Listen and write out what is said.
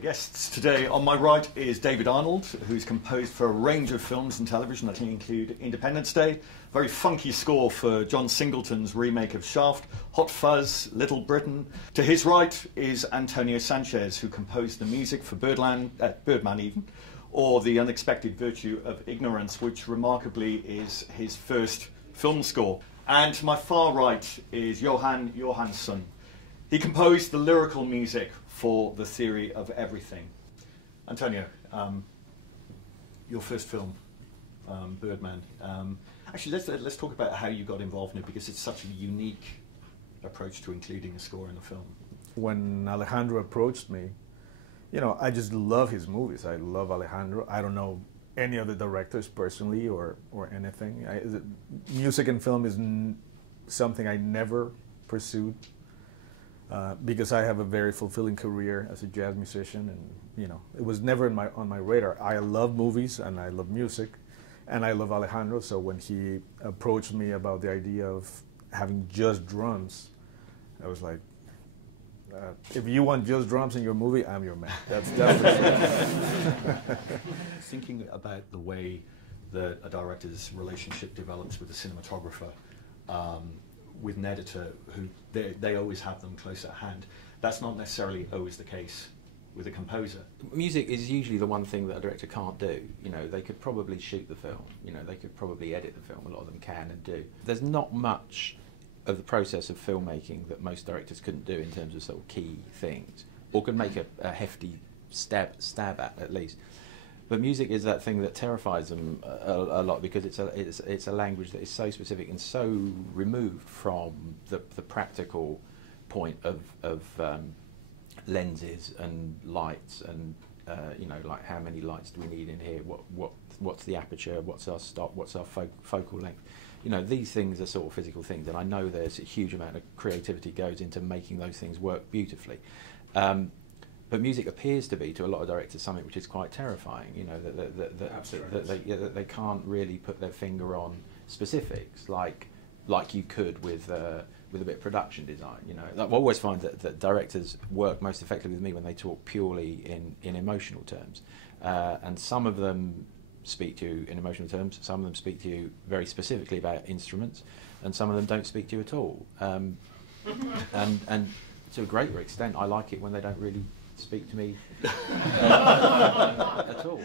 lovely guests today. On my right is David Arnold, who's composed for a range of films and television that include Independence Day, very funky score for John Singleton's remake of Shaft, Hot Fuzz, Little Britain. To his right is Antonio Sanchez, who composed the music for Birdman even, or The Unexpected Virtue of Ignorance, which remarkably is his first film score. And to my far right is Johan Johansson. He composed the lyrical music for The Theory of Everything. Antonio, your first film, Birdman. Actually, let's talk about how you got involved in it, because it's such a unique approach to including a score in a film. When Alejandro approached me, you know, I just love his movies. I love Alejandro. I don't know any other directors personally or anything. Music and film is something I never pursued. Because I have a very fulfilling career as a jazz musician, and you know, it was never on my radar. I love movies and I love music, and I love Alejandro. So when he approached me about the idea of having just drums, I was like, if you want just drums in your movie, I'm your man. That's Thinking about the way that a director's relationship develops with a cinematographer, with an editor who they always have them close at hand. That's not necessarily always the case with a composer. Music is usually the one thing that a director can't do. You know, they could probably shoot the film, you know, they could probably edit the film, a lot of them can and do. There's not much of the process of filmmaking that most directors couldn't do in terms of sort of key things, or could make a hefty stab at least. But music is that thing that terrifies them a lot, because it's a language that is so specific and so removed from the practical point of lenses and lights and you know, like how many lights do we need in here? What's the aperture? What's our stop? What's our focal length? You know, these things are sort of physical things, and I know there's a huge amount of creativity goes into making those things work beautifully. But music appears to be, to a lot of directors, something which is quite terrifying. You know, that they can't really put their finger on specifics like you could with a bit of production design. You know, I always find that directors work most effectively with me when they talk purely in emotional terms, and some of them speak to you in emotional terms. Some of them speak to you very specifically about instruments, and some of them don't speak to you at all. And to a greater extent, I like it when they don't really speak to me at all.